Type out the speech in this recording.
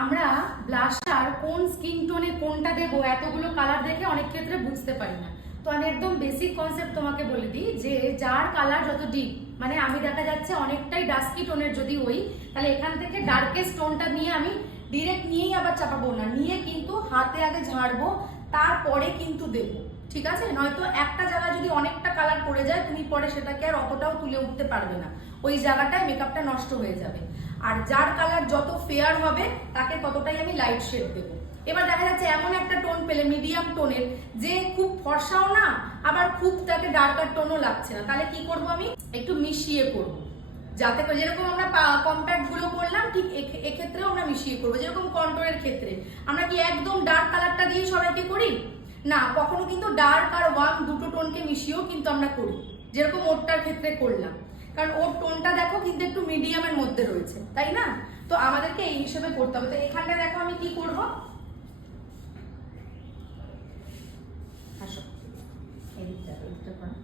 আমরা ব্লাশার কোন স্কিন টোনে কোনটা দেবো এতগুলো কালার দেখে অনেক ক্ষেত্রে বুঝতে পারি না। তো আমি একদম বেসিক কনসেপ্ট তোমাকে বলে দিই যে যার কালার যত ডিপ, মানে আমি দেখা যাচ্ছে অনেকটাই ডাস্কি টোনের যদি হই, তাহলে এখান থেকে ডার্কেস্ট টোনটা নিয়ে আমি ডিরেক্ট নিয়েই আবার চাপাবো না, নিয়ে কিন্তু হাতে আগে ঝাড়বো, তারপরে কিন্তু দেবো, ঠিক আছে? নয়তো একটা জায়গায় যদি অনেকটা কালার পড়ে যায় তুমি পরে সেটাকে আর অতটাও তুলে উঠতে পারবে না, ওই জায়গাটায় মেকআপটা নষ্ট হয়ে যাবে। আর যার কালার যত ফেয়ার হবে তাকে ততটাই আমি লাইট শেড দেবো। এবার দেখা যাচ্ছে এমন একটা টোন পেলে মিডিয়াম টোনের, যে খুব ফর্সাও না আবার খুব তাকে ডার্কার টোনও লাগছে না, তাহলে কি করব আমি একটু মিশিয়ে করব, যাতে করে যেরকম আমরা কম্প্যাক্ট গুলো করলাম ঠিক এক্ষেত্রেও আমরা মিশিয়ে করবো। যেরকম কন্ট্রোলের ক্ষেত্রে আমরা কি একদম ডার্ক কালারটা দিয়ে সবাইকে করি না, কখনো কিন্তু ডার্ক আর ওয়ার্ম দুটো টোনকে মিশিয়েও কিন্তু আমরা করি, যেরকম ওরটার ক্ষেত্রে করলাম, কারণ ওর টোনটা দেখো কিন্তু একটু মিডিয়ামের মধ্যে রয়েছে, তাই না? তো আমাদেরকে এই হিসেবে করতে হবে। তো এখানটা দেখো আমি কি করব, আসো এদিকটা করো,